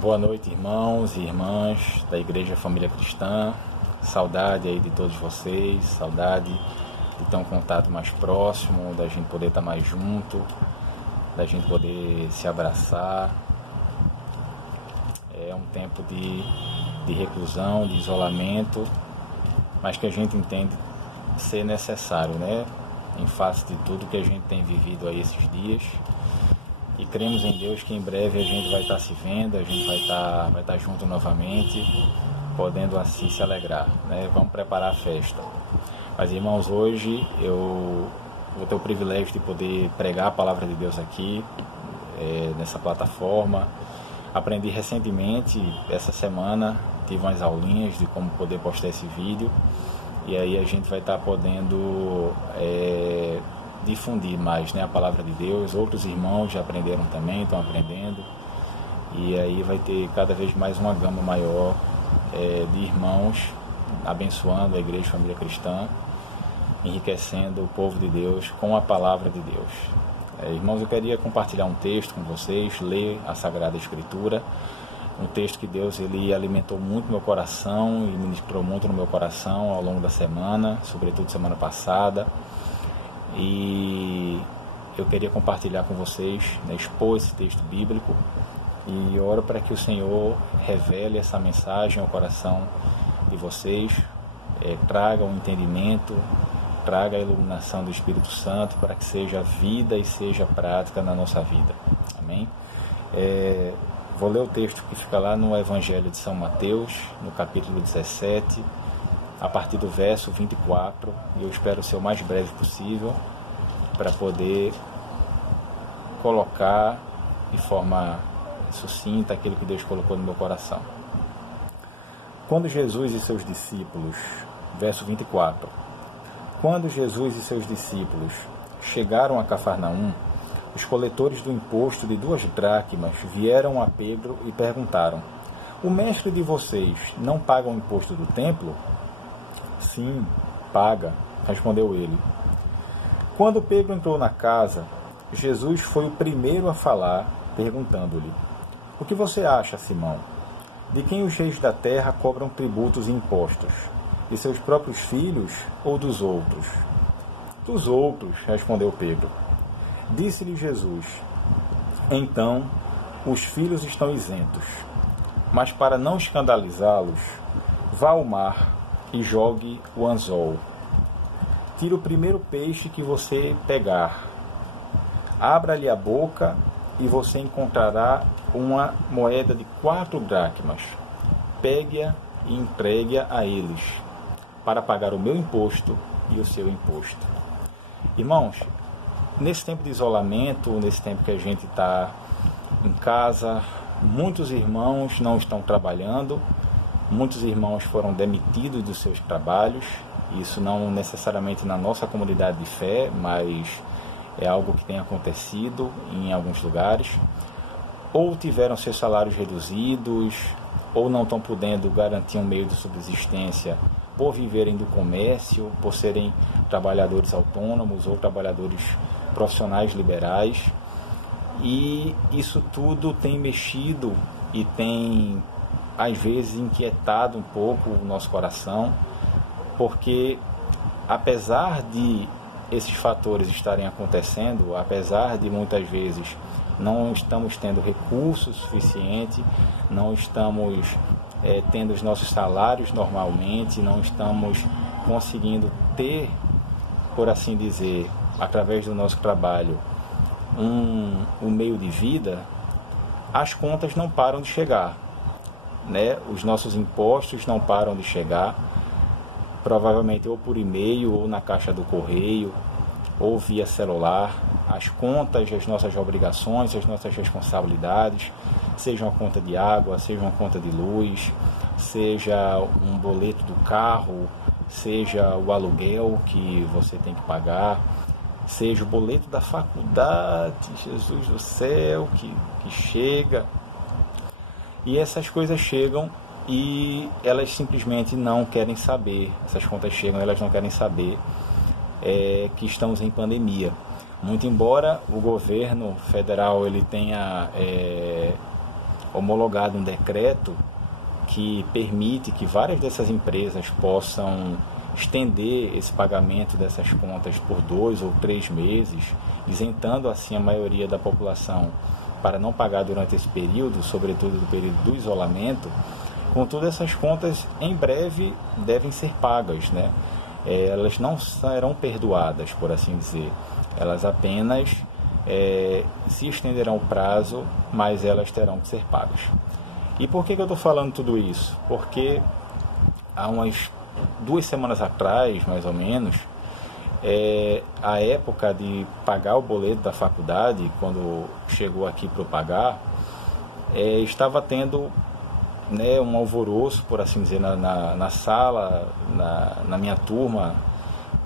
Boa noite, irmãos e irmãs da Igreja Família Cristã. Saudade aí de todos vocês, saudade de ter um contato mais próximo, da gente poder estar mais junto, da gente poder se abraçar. É um tempo de reclusão, de isolamento, mas que a gente entende ser necessário, né? Em face de tudo que a gente tem vivido aí esses dias. E cremos em Deus que em breve a gente vai estar se vendo, a gente vai estar junto novamente, podendo assim se alegrar, né? Vamos preparar a festa. Mas, irmãos, hoje eu vou ter o privilégio de poder pregar a palavra de Deus aqui, nessa plataforma. Aprendi recentemente, essa semana, tive umas aulinhas de como poder postar esse vídeo. E aí a gente vai estar podendo difundir mais, né, a palavra de Deus. Outros irmãos já aprenderam também, estão aprendendo. E aí vai ter cada vez mais uma gama maior de irmãos abençoando a Igreja Família Cristã, enriquecendo o povo de Deus com a palavra de Deus. Irmãos, eu queria compartilhar um texto com vocês, ler a Sagrada Escritura. Um texto que Deus ele alimentou muito meu coração e ministrou muito no meu coração ao longo da semana, sobretudo semana passada. E eu queria compartilhar com vocês, né, expor esse texto bíblico, e oro para que o Senhor revele essa mensagem ao coração de vocês, traga um entendimento, traga a iluminação do Espírito Santo para que seja vida e seja prática na nossa vida. Amém? Vou ler o texto que fica lá no Evangelho de São Mateus, no capítulo 17, a partir do verso 24, e eu espero ser o mais breve possível para poder colocar de forma sucinta aquilo que Deus colocou no meu coração. Quando Jesus e seus discípulos, verso 24, quando Jesus e seus discípulos chegaram a Cafarnaum, os coletores do imposto de 2 dracmas vieram a Pedro e perguntaram: o mestre de vocês não paga o imposto do templo? Sim, paga, respondeu ele. Quando Pedro entrou na casa, Jesus foi o primeiro a falar, perguntando-lhe: o que você acha, Simão? De quem os reis da terra cobram tributos e impostos? De seus próprios filhos ou dos outros? Dos outros, respondeu Pedro. Disse-lhe Jesus: então, os filhos estão isentos. Mas para não escandalizá-los, vá ao mar e jogue o anzol. Tire o primeiro peixe que você pegar. Abra-lhe a boca e você encontrará uma moeda de 4 dracmas. Pegue-a e entregue-a a eles, para pagar o meu imposto e o seu imposto. Irmãos, nesse tempo de isolamento, nesse tempo que a gente está em casa, muitos irmãos não estão trabalhando, muitos irmãos foram demitidos dos seus trabalhos. Isso não necessariamente na nossa comunidade de fé, mas é algo que tem acontecido em alguns lugares. Ou tiveram seus salários reduzidos, ou não estão podendo garantir um meio de subsistência por viverem do comércio, por serem trabalhadores autônomos ou trabalhadores profissionais liberais. E isso tudo tem mexido e tem, às vezes, inquietado um pouco o nosso coração, porque apesar de esses fatores estarem acontecendo, apesar de muitas vezes não estamos tendo recursos suficientes, não estamos tendo os nossos salários normalmente, não estamos conseguindo ter, por assim dizer, através do nosso trabalho, um meio de vida, as contas não param de chegar, né? Os nossos impostos não param de chegar, provavelmente ou por e-mail, ou na caixa do correio, ou via celular. As contas, as nossas obrigações, as nossas responsabilidades, seja uma conta de água, seja uma conta de luz, seja um boleto do carro, seja o aluguel que você tem que pagar, seja o boleto da faculdade, Jesus do céu, que chega. E essas coisas chegam e elas simplesmente não querem saber. Essas contas chegam e elas não querem saber que estamos em pandemia. Muito embora o governo federal ele tenha homologado um decreto que permite que várias dessas empresas possam estender esse pagamento dessas contas por 2 ou 3 meses, isentando assim a maioria da população para não pagar durante esse período, sobretudo do período do isolamento. Contudo, essas contas em breve devem ser pagas, né? Elas não serão perdoadas, por assim dizer. Elas apenas se estenderão o prazo, mas elas terão que ser pagas. E por que eu estou falando tudo isso? Porque há umas 2 semanas atrás, mais ou menos, a época de pagar o boleto da faculdade, quando chegou aqui para eu pagar, estava tendo, né, um alvoroço, por assim dizer, na sala, na minha turma,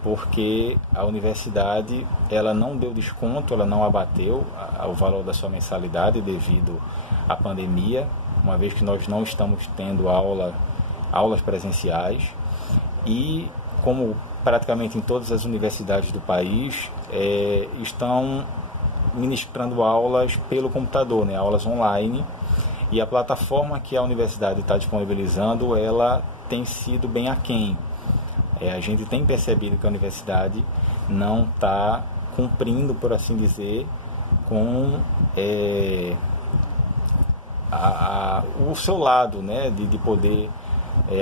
porque a universidade ela não deu desconto, ela não abateu o valor da sua mensalidade devido à pandemia, uma vez que nós não estamos tendo aulas presenciais, e como praticamente em todas as universidades do país estão ministrando aulas pelo computador, né, aulas online, e a plataforma que a universidade está disponibilizando, ela tem sido bem aquém. A gente tem percebido que a universidade não está cumprindo, por assim dizer, com o seu lado, né, de poder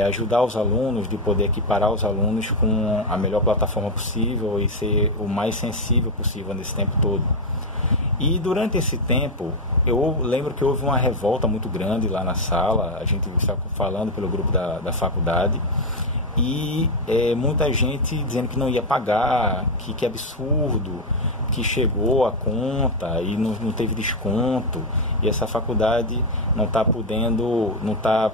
ajudar os alunos, de poder equiparar os alunos com a melhor plataforma possível e ser o mais sensível possível nesse tempo todo. E durante esse tempo, eu lembro que houve uma revolta muito grande lá na sala, a gente estava falando pelo grupo da faculdade, e muita gente dizendo que não ia pagar, que absurdo, que chegou a conta e não teve desconto, e essa faculdade não está podendo, não está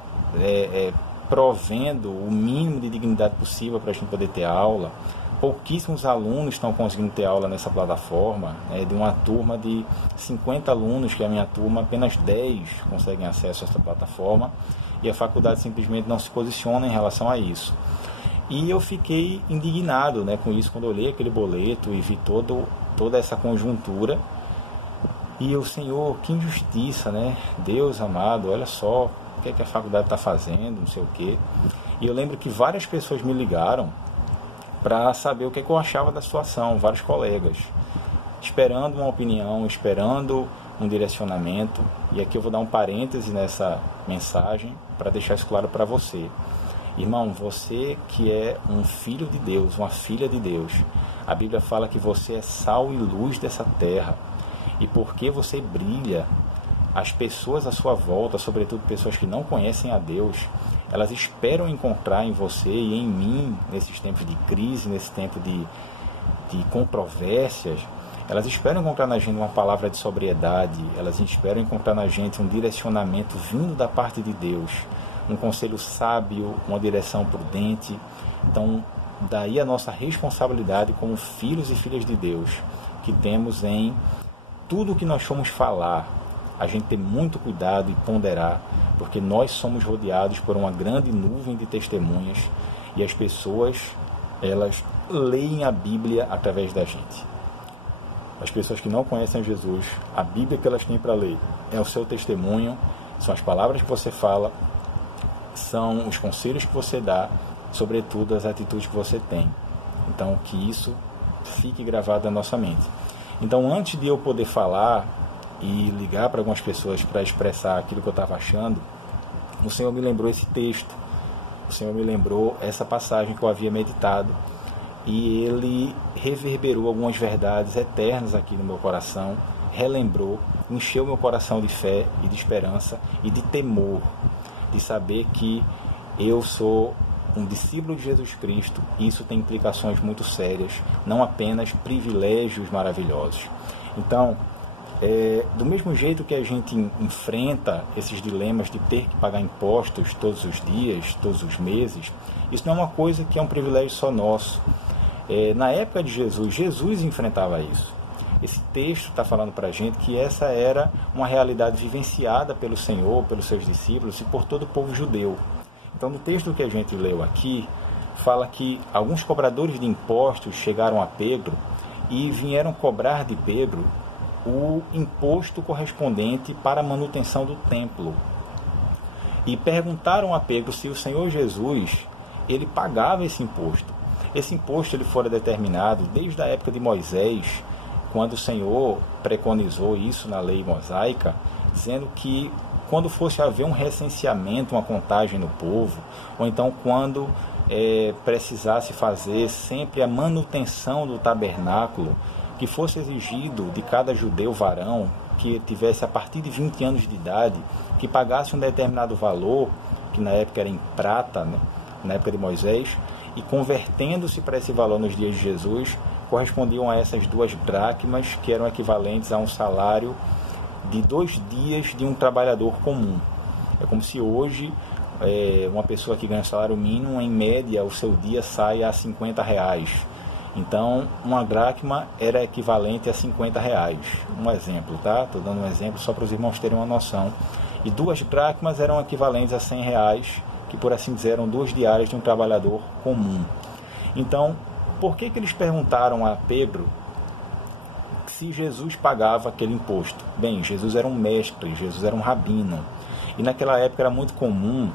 provendo o mínimo de dignidade possível para a gente poder ter aula. Pouquíssimos alunos estão conseguindo ter aula nessa plataforma, de uma turma de 50 alunos, que é a minha turma, apenas 10 conseguem acesso a essa plataforma, e a faculdade simplesmente não se posiciona em relação a isso. E eu fiquei indignado, né, com isso, quando eu olhei aquele boleto e vi toda essa conjuntura, e eu, Senhor, que injustiça, né? Deus amado, olha só o que a faculdade está fazendo, não sei o quê. E eu lembro que várias pessoas me ligaram para saber o que eu achava da situação, vários colegas, esperando uma opinião, esperando um direcionamento. E aqui eu vou dar um parêntese nessa mensagem para deixar isso claro para você. Irmão, você que é um filho de Deus, uma filha de Deus, a Bíblia fala que você é sal e luz dessa terra, e porque você brilha, as pessoas à sua volta, sobretudo pessoas que não conhecem a Deus, elas esperam encontrar em você e em mim, nesses tempos de crise, nesse tempo de controvérsias, elas esperam encontrar na gente uma palavra de sobriedade, elas esperam encontrar na gente um direcionamento vindo da parte de Deus, um conselho sábio, uma direção prudente. Então, daí a nossa responsabilidade como filhos e filhas de Deus, que temos em tudo o que nós formos falar, a gente ter muito cuidado e ponderar, porque nós somos rodeados por uma grande nuvem de testemunhas, e as pessoas, elas leem a Bíblia através da gente. As pessoas que não conhecem Jesus, a Bíblia que elas têm para ler é o seu testemunho, são as palavras que você fala, são os conselhos que você dá, sobretudo as atitudes que você tem. Então, que isso fique gravado na nossa mente. Então, antes de eu poder falar e ligar para algumas pessoas para expressar aquilo que eu estava achando, o Senhor me lembrou esse texto, o Senhor me lembrou essa passagem que eu havia meditado, e Ele reverberou algumas verdades eternas aqui no meu coração, relembrou, encheu meu coração de fé e de esperança e de temor, de saber que eu sou um discípulo de Jesus Cristo, e isso tem implicações muito sérias, não apenas privilégios maravilhosos. Então, do mesmo jeito que a gente enfrenta esses dilemas de ter que pagar impostos todos os dias, todos os meses, isso não é uma coisa que é um privilégio só nosso. Na época de Jesus enfrentava isso. Esse texto está falando para a gente que essa era uma realidade vivenciada pelo Senhor, pelos seus discípulos e por todo o povo judeu. Então, no texto que a gente leu aqui, fala que alguns cobradores de impostos chegaram a Pedro e vieram cobrar de Pedro o imposto correspondente para a manutenção do templo. E perguntaram a Pedro se o Senhor Jesus, ele pagava esse imposto. Esse imposto ele fora determinado desde a época de Moisés, quando o Senhor preconizou isso na lei mosaica, dizendo que quando fosse haver um recenseamento, uma contagem no povo, ou então quando precisasse fazer sempre a manutenção do tabernáculo, que fosse exigido de cada judeu varão que tivesse a partir de 20 anos de idade, que pagasse um determinado valor, que na época era em prata, né, na época de Moisés, e convertendo-se para esse valor nos dias de Jesus, correspondiam a essas 2 dracmas, que eram equivalentes a um salário de 2 dias de um trabalhador comum. É como se hoje uma pessoa que ganha salário mínimo, em média, o seu dia sai a R$50. Então, uma dracma era equivalente a R$50. Um exemplo, tá? Estou dando um exemplo só para os irmãos terem uma noção. E 2 dracmas eram equivalentes a R$100, que por assim dizer eram 2 diárias de um trabalhador comum. Então, por que eles perguntaram a Pedro se Jesus pagava aquele imposto? Bem, Jesus era um mestre, Jesus era um rabino. E naquela época era muito comum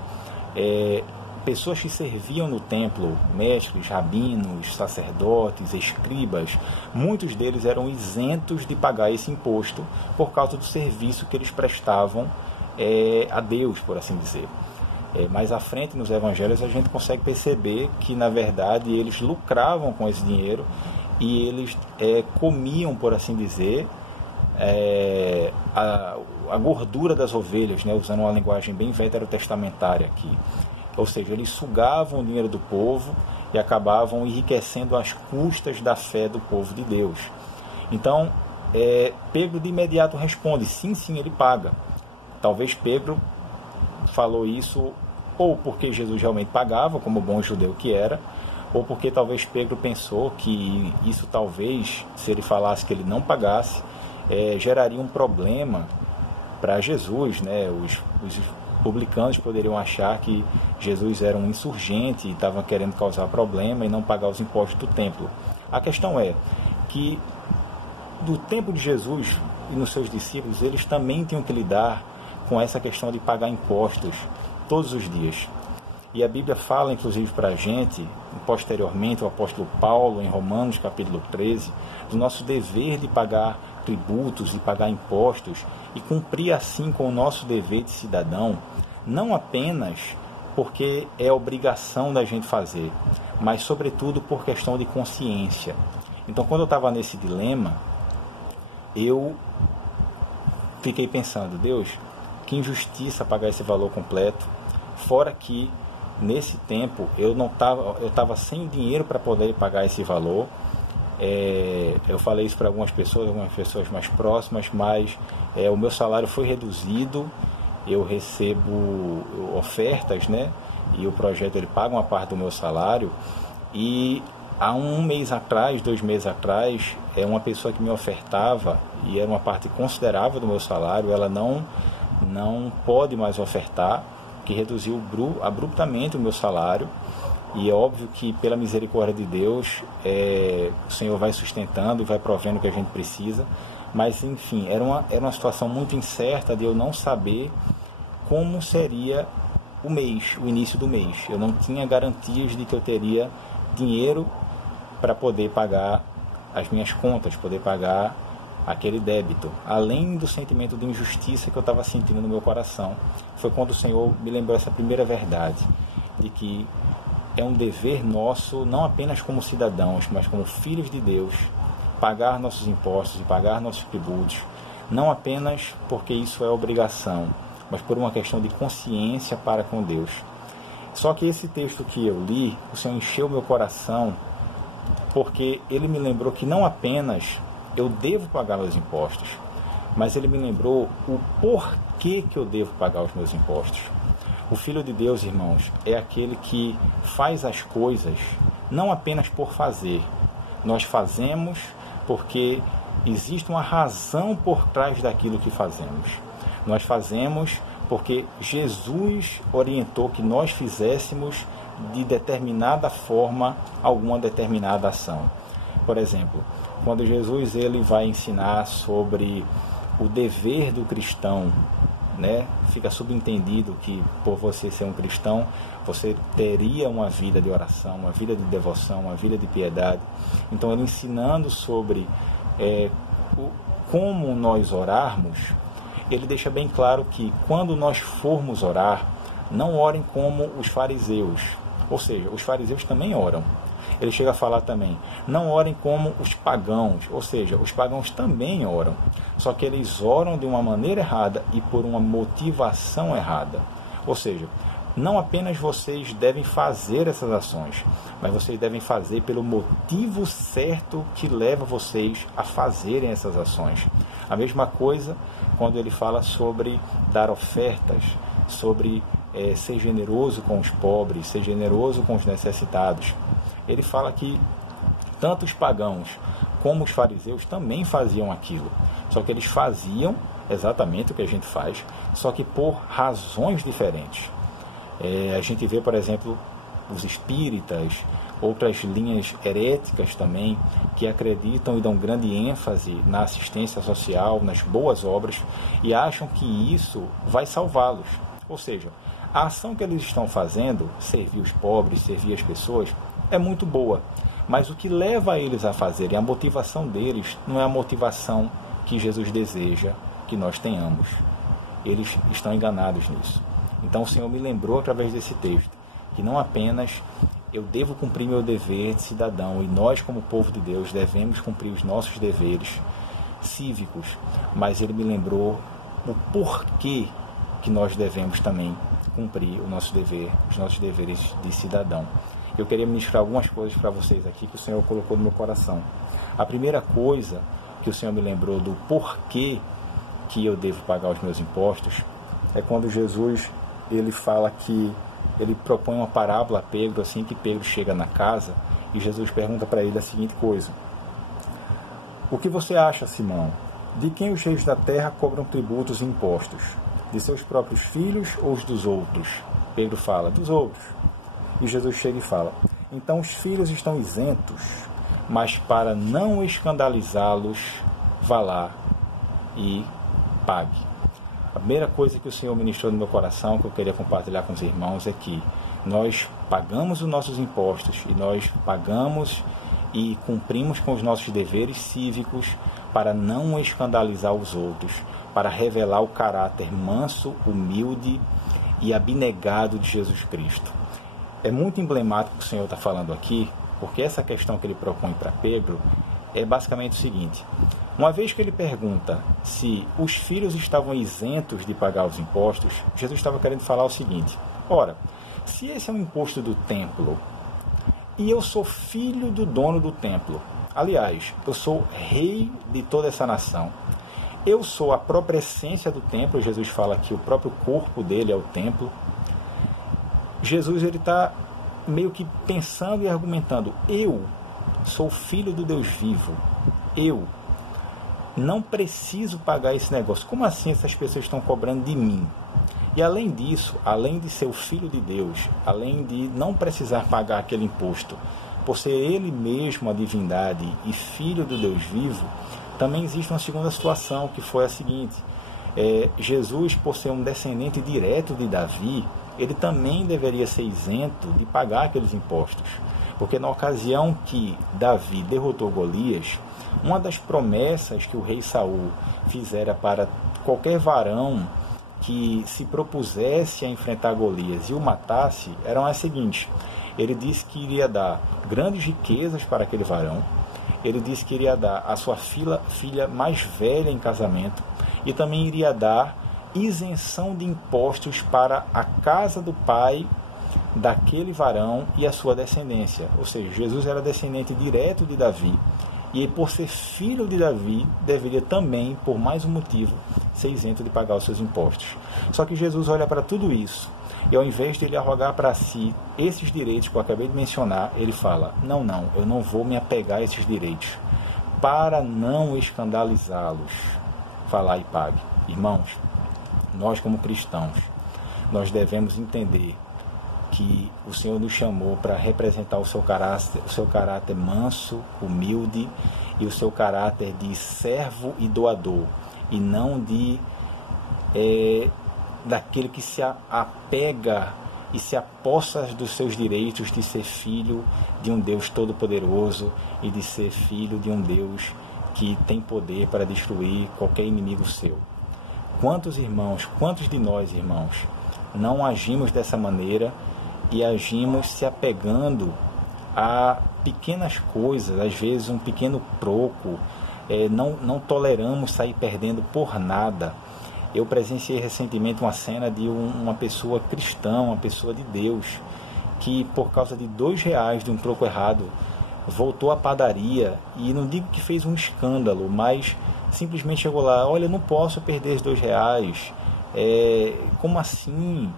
pessoas que serviam no templo, mestres, rabinos, sacerdotes, escribas, muitos deles eram isentos de pagar esse imposto por causa do serviço que eles prestavam a Deus, por assim dizer. Mais à frente nos evangelhos a gente consegue perceber que na verdade eles lucravam com esse dinheiro e eles comiam, por assim dizer, a gordura das ovelhas, né, usando uma linguagem bem veterotestamentária aqui. Ou seja, eles sugavam o dinheiro do povo e acabavam enriquecendo às custas da fé do povo de Deus. Então, Pedro de imediato responde, sim, ele paga. Talvez Pedro falou isso ou porque Jesus realmente pagava, como bom judeu que era, ou porque talvez Pedro pensou que isso talvez, se ele falasse que ele não pagasse, geraria um problema para Jesus, né? Os publicanos poderiam achar que Jesus era um insurgente e estava querendo causar problema e não pagar os impostos do templo. A questão é que do tempo de Jesus e nos seus discípulos, eles também tinham que lidar com essa questão de pagar impostos todos os dias. E a Bíblia fala, inclusive, para a gente, posteriormente, o apóstolo Paulo, em Romanos, capítulo 13, do nosso dever de pagar tributos, de pagar impostos e cumprir assim com o nosso dever de cidadão, não apenas porque é obrigação da gente fazer, mas, sobretudo, por questão de consciência. Então, quando eu estava nesse dilema, eu fiquei pensando, Deus, que injustiça pagar esse valor completo, fora que nesse tempo eu estava sem dinheiro para poder pagar esse valor. Eu falei isso para algumas pessoas mais próximas, mas o meu salário foi reduzido, eu recebo ofertas, né? E o projeto ele paga uma parte do meu salário. E há 1 mês atrás, 2 meses atrás, uma pessoa que me ofertava, e era uma parte considerável do meu salário, ela não pode mais ofertar, que reduziu abruptamente o meu salário. E é óbvio que pela misericórdia de Deus o Senhor vai sustentando e vai provendo o que a gente precisa, mas enfim, era uma situação muito incerta de eu não saber como seria o início do mês. Eu não tinha garantias de que eu teria dinheiro para poder pagar as minhas contas, poder pagar aquele débito, além do sentimento de injustiça que eu estava sentindo no meu coração. Foi quando o Senhor me lembrou essa primeira verdade, de que é um dever nosso, não apenas como cidadãos, mas como filhos de Deus, pagar nossos impostos e pagar nossos tributos, não apenas porque isso é obrigação, mas por uma questão de consciência para com Deus. Só que esse texto que eu li, o Senhor encheu meu coração, porque ele me lembrou que não apenas eu devo pagar meus impostos, mas ele me lembrou o porquê que eu devo pagar os meus impostos. O Filho de Deus, irmãos, é aquele que faz as coisas não apenas por fazer. Nós fazemos porque existe uma razão por trás daquilo que fazemos. Nós fazemos porque Jesus orientou que nós fizéssemos de determinada forma alguma determinada ação. Por exemplo, quando Jesus ele vai ensinar sobre o dever do cristão, né? Fica subentendido que por você ser um cristão, você teria uma vida de oração, uma vida de devoção, uma vida de piedade. Então ele ensinando sobre como nós orarmos, ele deixa bem claro que quando nós formos orar, não orem como os fariseus, ou seja, os fariseus também oram. Ele chega a falar também, não orem como os pagãos, ou seja, os pagãos também oram, só que eles oram de uma maneira errada e por uma motivação errada. Ou seja, não apenas vocês devem fazer essas ações, mas vocês devem fazer pelo motivo certo que leva vocês a fazerem essas ações. A mesma coisa quando ele fala sobre dar ofertas, sobre ser generoso com os pobres, ser generoso com os necessitados. Ele fala que tanto os pagãos como os fariseus também faziam aquilo, só que eles faziam exatamente o que a gente faz, só que por razões diferentes. A gente vê, por exemplo, os espíritas, outras linhas heréticas também, que acreditam e dão grande ênfase na assistência social, nas boas obras, e acham que isso vai salvá-los. Ou seja, a ação que eles estão fazendo, servir os pobres, servir as pessoas, é muito boa, mas o que leva eles a fazerem, a motivação deles, não é a motivação que Jesus deseja que nós tenhamos. Eles estão enganados nisso. Então o Senhor me lembrou através desse texto que não apenas eu devo cumprir meu dever de cidadão, e nós como povo de Deus devemos cumprir os nossos deveres cívicos, mas Ele me lembrou o porquê que nós devemos também cumprir o nosso dever, os nossos deveres de cidadão. Eu queria ministrar algumas coisas para vocês aqui que o Senhor colocou no meu coração. A primeira coisa que o Senhor me lembrou do porquê que eu devo pagar os meus impostos é quando Jesus ele fala que ele propõe uma parábola a Pedro, assim que Pedro chega na casa, e Jesus pergunta para ele a seguinte coisa: o que você acha, Simão? De quem os reis da terra cobram tributos e impostos? De seus próprios filhos ou os dos outros? Pedro fala, dos outros. E Jesus chega e fala, então os filhos estão isentos, mas para não escandalizá-los, vá lá e pague. A primeira coisa que o Senhor ministrou no meu coração, que eu queria compartilhar com os irmãos, é que nós pagamos os nossos impostos e nós pagamos e cumprimos com os nossos deveres cívicos para não escandalizar os outros, para revelar o caráter manso, humilde e abnegado de Jesus Cristo. É muito emblemático o que o Senhor está falando aqui, porque essa questão que ele propõe para Pedro é basicamente o seguinte: uma vez que ele pergunta se os filhos estavam isentos de pagar os impostos, Jesus estava querendo falar o seguinte: ora, se esse é um imposto do templo, e eu sou filho do dono do templo, aliás, eu sou rei de toda essa nação, eu sou a própria essência do templo, Jesus fala que o próprio corpo dele é o templo. Jesus ele está meio que pensando e argumentando, eu sou filho do Deus vivo, eu não preciso pagar esse negócio. Como assim essas pessoas estão cobrando de mim? E além disso, além de ser o filho de Deus, além de não precisar pagar aquele imposto, por ser ele mesmo a divindade e filho do Deus vivo, também existe uma segunda situação, que foi a seguinte: Jesus, por ser um descendente direto de Davi, ele também deveria ser isento de pagar aqueles impostos. Porque na ocasião que Davi derrotou Golias, uma das promessas que o rei Saul fizera para qualquer varão que se propusesse a enfrentar Golias e o matasse, eram as seguintes: ele disse que iria dar grandes riquezas para aquele varão, ele disse que iria dar a sua filha mais velha em casamento, e também iria dar isenção de impostos para a casa do pai daquele varão e a sua descendência. Ou seja, Jesus era descendente direto de Davi, e por ser filho de Davi, deveria também, por mais um motivo, ser isento de pagar os seus impostos. Só que Jesus olha para tudo isso, e ao invés de ele arrogar para si esses direitos que eu acabei de mencionar, ele fala, não, eu não vou me apegar a esses direitos, para não escandalizá-los, vá lá e pague. Irmãos, nós como cristãos, nós devemos entender que o Senhor nos chamou para representar o seu caráter manso, humilde, e o seu caráter de servo e doador, e não daquele que se apega e se aposta dos seus direitos de ser filho de um Deus todo-poderoso e de ser filho de um Deus que tem poder para destruir qualquer inimigo seu. Quantos de nós, irmãos, não agimos dessa maneira e agimos se apegando a pequenas coisas, às vezes um pequeno troco, não toleramos sair perdendo por nada. Eu presenciei recentemente uma cena de uma pessoa cristã, uma pessoa de Deus, que por causa de R$2 de um troco errado, voltou à padaria e não digo que fez um escândalo, mas simplesmente chegou lá: olha, eu não posso perder os R$2, como assim?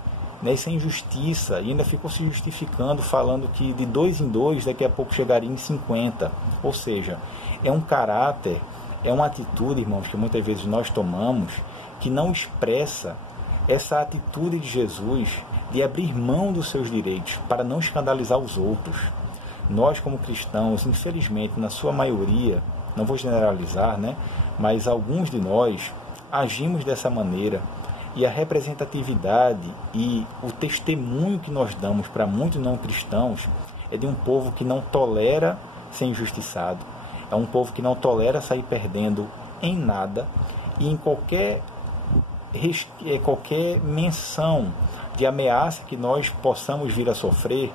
Isso é injustiça. E ainda ficou se justificando, falando que de 2 em 2 daqui a pouco chegaria em 50. Ou seja, é um caráter, é uma atitude, irmãos, que muitas vezes nós tomamos, que não expressa essa atitude de Jesus de abrir mão dos seus direitos para não escandalizar os outros. Nós, como cristãos, infelizmente, na sua maioria, não vou generalizar, mas alguns de nós agimos dessa maneira, e a representatividade e o testemunho que nós damos para muitos não cristãos é de um povo que não tolera ser injustiçado, é um povo que não tolera sair perdendo em nada, e em qualquer menção de ameaça que nós possamos vir a sofrer,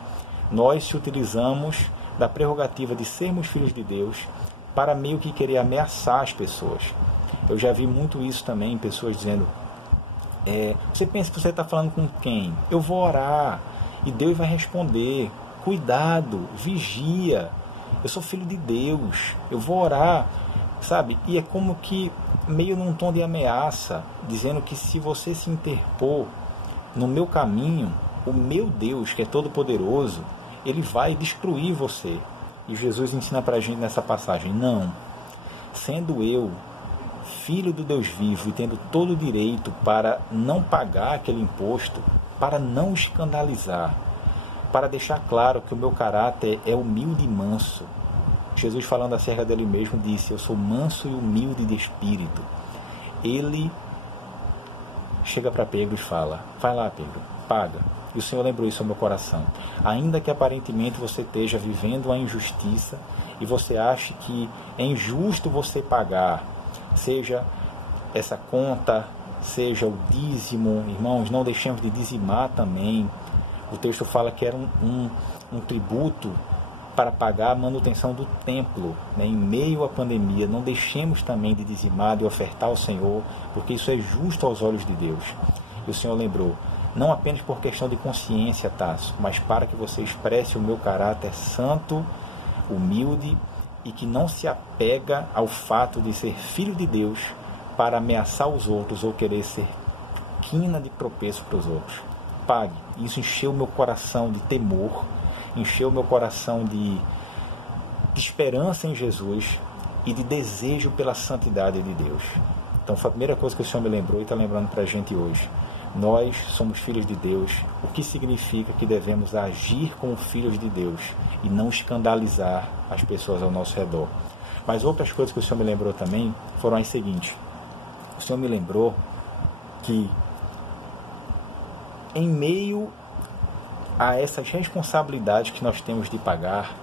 nós se utilizamos da prerrogativa de sermos filhos de Deus para meio que querer ameaçar as pessoas. Eu já vi muito isso também, pessoas dizendo: você pensa que você está falando com quem? Eu vou orar e Deus vai responder. Cuidado, vigia, eu sou filho de Deus, eu vou orar, sabe? E é como que meio num tom de ameaça, dizendo que se você se interpor no meu caminho, o meu Deus, que é todo poderoso, ele vai destruir você. E Jesus ensina para a gente nessa passagem: não, sendo eu filho do Deus vivo e tendo todo o direito para não pagar aquele imposto, para não escandalizar, para deixar claro que o meu caráter é humilde e manso. Jesus, falando acerca dele mesmo, disse: eu sou manso e humilde de espírito. Ele chega para Pedro e fala: vai lá, Pedro, paga. E o Senhor lembrou isso ao meu coração. Ainda que aparentemente você esteja vivendo a injustiça e você ache que é injusto você pagar, seja essa conta, seja o dízimo, irmãos, não deixemos de dizimar também. O texto fala que era um tributo para pagar a manutenção do templo, em meio à pandemia. Não deixemos também de dizimar, de ofertar ao Senhor, porque isso é justo aos olhos de Deus. E o Senhor lembrou: não apenas por questão de consciência, Tasso, mas para que você expresse o meu caráter santo, humilde, e que não se apega ao fato de ser filho de Deus para ameaçar os outros ou querer ser quina de tropeço para os outros. Pague. Isso encheu meu coração de temor, encheu meu coração de esperança em Jesus e de desejo pela santidade de Deus. Então foi a primeira coisa que o Senhor me lembrou e está lembrando para a gente hoje. Nós somos filhos de Deus, o que significa que devemos agir como filhos de Deus e não escandalizar as pessoas ao nosso redor. Mas outras coisas que o Senhor me lembrou também foram as seguintes. O Senhor me lembrou que em meio a essas responsabilidades que nós temos de pagar,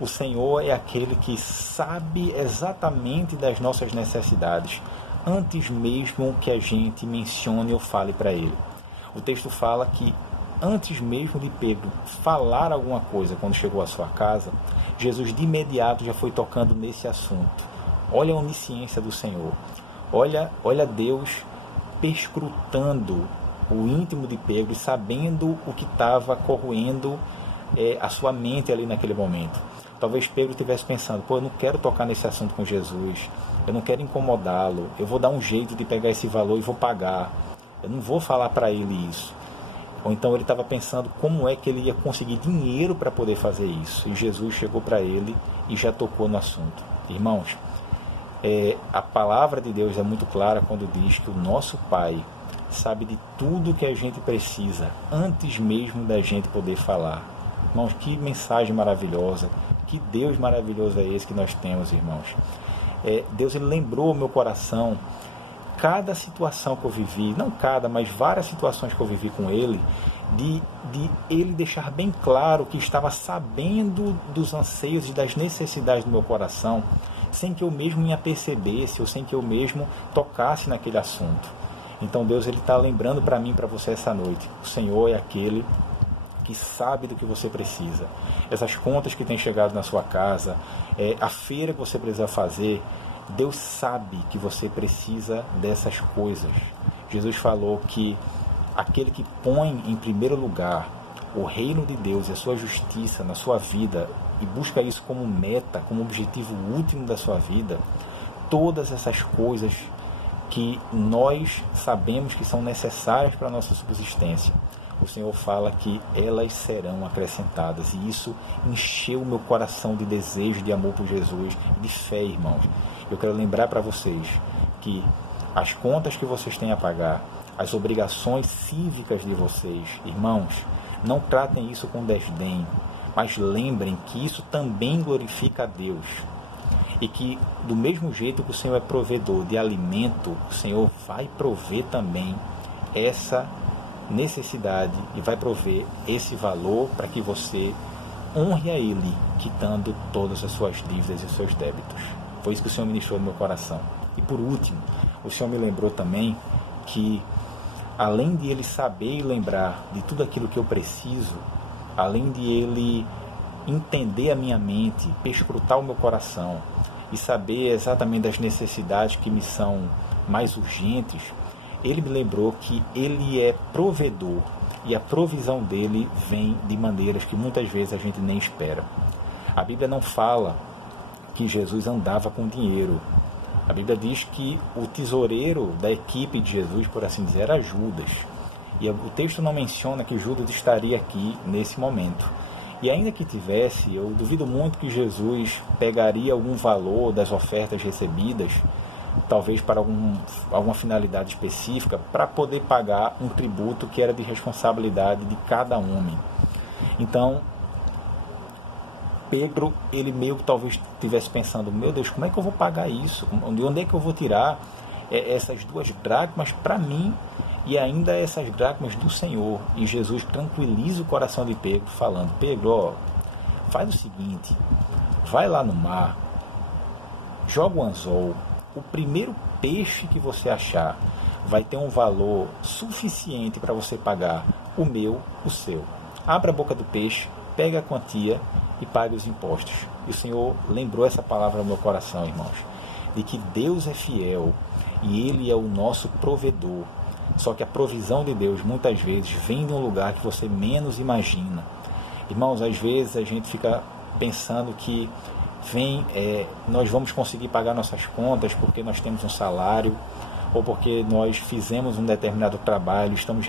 o Senhor é aquele que sabe exatamente das nossas necessidades, antes mesmo que a gente mencione ou fale para Ele. O texto fala que antes mesmo de Pedro falar alguma coisa, quando chegou à sua casa, Jesus de imediato já foi tocando nesse assunto. Olha a onisciência do Senhor. Olha Deus perscrutando o íntimo de Pedro e sabendo o que estava corroendo a sua mente ali naquele momento. Talvez Pedro estivesse pensando: eu não quero tocar nesse assunto com Jesus, eu não quero incomodá-lo, eu vou dar um jeito de pegar esse valor e vou pagar, eu não vou falar para ele isso. Ou então ele estava pensando como é que ele ia conseguir dinheiro para poder fazer isso. E Jesus chegou para ele e já tocou no assunto. Irmãos, a palavra de Deus é muito clara quando diz que o nosso Pai sabe de tudo que a gente precisa, antes mesmo da gente poder falar. Irmãos, que mensagem maravilhosa, que Deus maravilhoso é esse que nós temos, irmãos. Deus, ele lembrou o meu coração, cada situação que eu vivi, não cada, mas várias situações que eu vivi com ele, de ele deixar bem claro que estava sabendo dos anseios e das necessidades do meu coração, sem que eu mesmo me apercebesse, ou sem que eu mesmo tocasse naquele assunto. Então Deus, ele está lembrando para mim e para você essa noite, o Senhor é aquele que sabe do que você precisa. Essas contas que têm chegado na sua casa, a feira que você precisa fazer, Deus sabe que você precisa dessas coisas. Jesus falou que aquele que põe em primeiro lugar o reino de Deus e a sua justiça na sua vida e busca isso como meta, como objetivo último da sua vida, todas essas coisas que nós sabemos que são necessárias para a nossa subsistência, o Senhor fala que elas serão acrescentadas. E isso encheu o meu coração de desejo, de amor por Jesus, de fé, irmãos. Eu quero lembrar para vocês que as contas que vocês têm a pagar, as obrigações cívicas de vocês, irmãos, não tratem isso com desdém, mas lembrem que isso também glorifica a Deus. E que do mesmo jeito que o Senhor é provedor de alimento, o Senhor vai prover também essa necessidade e vai prover esse valor para que você honre a Ele, quitando todas as suas dívidas e os seus débitos. Foi isso que o Senhor ministrou no meu coração. E por último, o Senhor me lembrou também que, além de Ele saber e lembrar de tudo aquilo que eu preciso, além de Ele entender a minha mente, perscrutar o meu coração e saber exatamente das necessidades que me são mais urgentes, Ele me lembrou que Ele é provedor e a provisão dele vem de maneiras que muitas vezes a gente nem espera. A Bíblia não fala que Jesus andava com dinheiro. A Bíblia diz que o tesoureiro da equipe de Jesus, por assim dizer, era Judas. E o texto não menciona que Judas estaria aqui nesse momento. E ainda que tivesse, eu duvido muito que Jesus pegaria algum valor das ofertas recebidas, talvez para alguma finalidade específica, para poder pagar um tributo que era de responsabilidade de cada homem. Então, Pedro, ele meio que talvez estivesse pensando, meu Deus, como é que eu vou pagar isso? De onde é que eu vou tirar essas 2 dracmas para mim e ainda essas dracmas do Senhor? E Jesus tranquiliza o coração de Pedro, falando, Pedro, ó, faz o seguinte, vai lá no mar, joga o anzol, o primeiro peixe que você achar vai ter um valor suficiente para você pagar o meu, o seu. Abra a boca do peixe, pega a quantia e pague os impostos. E o Senhor lembrou essa palavra no meu coração, irmãos, de que Deus é fiel e Ele é o nosso provedor. Só que a provisão de Deus muitas vezes vem de um lugar que você menos imagina. Irmãos, às vezes a gente fica pensando que nós vamos conseguir pagar nossas contas porque nós temos um salário ou porque nós fizemos um determinado trabalho, estamos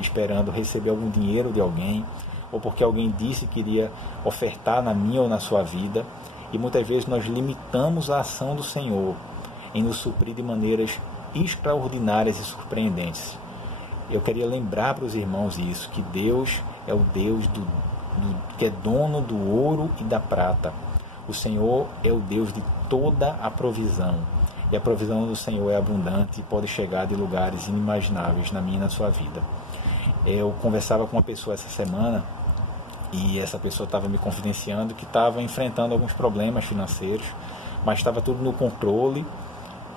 esperando receber algum dinheiro de alguém, ou porque alguém disse que iria ofertar na minha ou na sua vida. E muitas vezes nós limitamos a ação do Senhor em nos suprir de maneiras extraordinárias e surpreendentes. Eu queria lembrar para os irmãos isso, que Deus é o Deus que é dono do ouro e da prata. O Senhor é o Deus de toda a provisão. E a provisão do Senhor é abundante e pode chegar de lugares inimagináveis na minha e na sua vida. Eu conversava com uma pessoa essa semana e essa pessoa estava me confidenciando que estava enfrentando alguns problemas financeiros, mas estava tudo no controle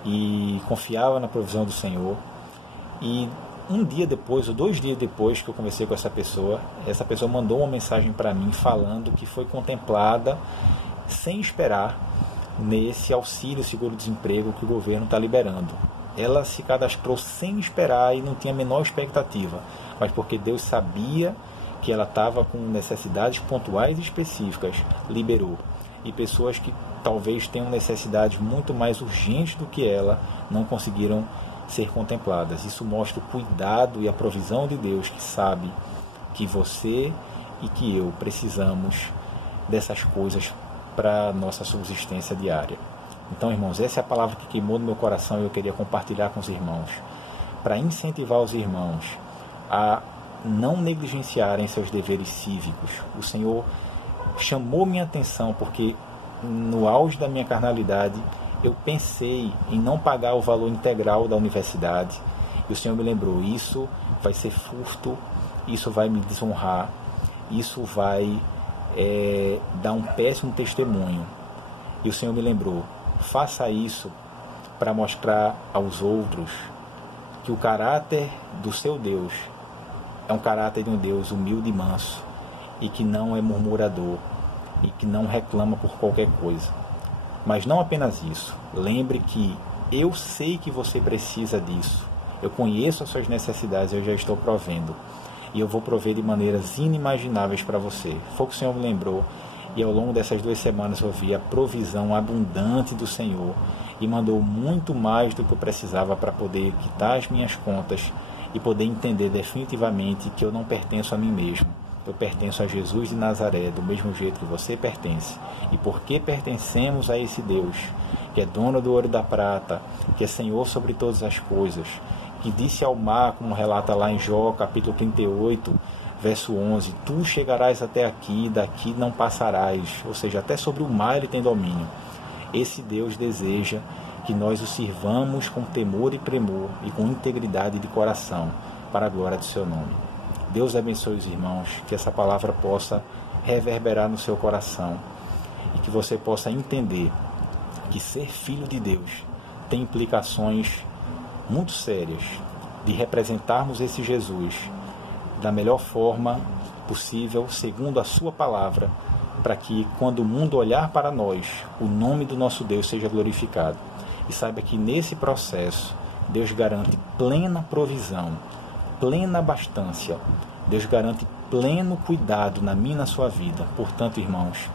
e confiava na provisão do Senhor. E um dia depois, ou 2 dias depois que eu conversei com essa pessoa mandou uma mensagem para mim falando que foi contemplada sem esperar nesse auxílio seguro-desemprego que o governo está liberando. Ela se cadastrou sem esperar e não tinha a menor expectativa, mas porque Deus sabia que ela estava com necessidades pontuais e específicas, liberou. E pessoas que talvez tenham necessidades muito mais urgentes do que ela, não conseguiram ser contempladas. Isso mostra o cuidado e a provisão de Deus, que sabe que você e que eu precisamos dessas coisas para a nossa subsistência diária. Então, irmãos, essa é a palavra que queimou no meu coração e eu queria compartilhar com os irmãos. para incentivar os irmãos a não negligenciarem seus deveres cívicos. O Senhor chamou minha atenção porque no auge da minha carnalidade eu pensei em não pagar o valor integral da universidade, e o Senhor me lembrou: isso vai ser furto, isso vai me desonrar, isso vai dar um péssimo testemunho. E o Senhor me lembrou: faça isso para mostrar aos outros que o caráter do seu Deus é um caráter de um Deus humilde e manso, e que não é murmurador, e que não reclama por qualquer coisa. Mas não apenas isso. Lembre que eu sei que você precisa disso. Eu conheço as suas necessidades, eu já estou provendo. E eu vou prover de maneiras inimagináveis para você. Foi o que o Senhor me lembrou. E ao longo dessas 2 semanas eu vi a provisão abundante do Senhor. E mandou muito mais do que eu precisava para poder quitar as minhas contas e poder entender definitivamente que eu não pertenço a mim mesmo. Eu pertenço a Jesus de Nazaré, do mesmo jeito que você pertence. E porque pertencemos a esse Deus, que é dono do ouro e da prata, que é Senhor sobre todas as coisas, que disse ao mar, como relata lá em Jó, capítulo 38, verso 11, tu chegarás até aqui, daqui não passarás. Ou seja, até sobre o mar ele tem domínio. Esse Deus deseja que nós o sirvamos com temor e tremor e com integridade de coração, para a glória do seu nome. Deus abençoe os irmãos, que essa palavra possa reverberar no seu coração e que você possa entender que ser filho de Deus tem implicações muito sérias de representarmos esse Jesus da melhor forma possível, segundo a sua palavra, para que quando o mundo olhar para nós, o nome do nosso Deus seja glorificado. E saiba que nesse processo Deus garante plena provisão, plena abastança. Deus garante pleno cuidado na minha e na sua vida. Portanto, irmãos,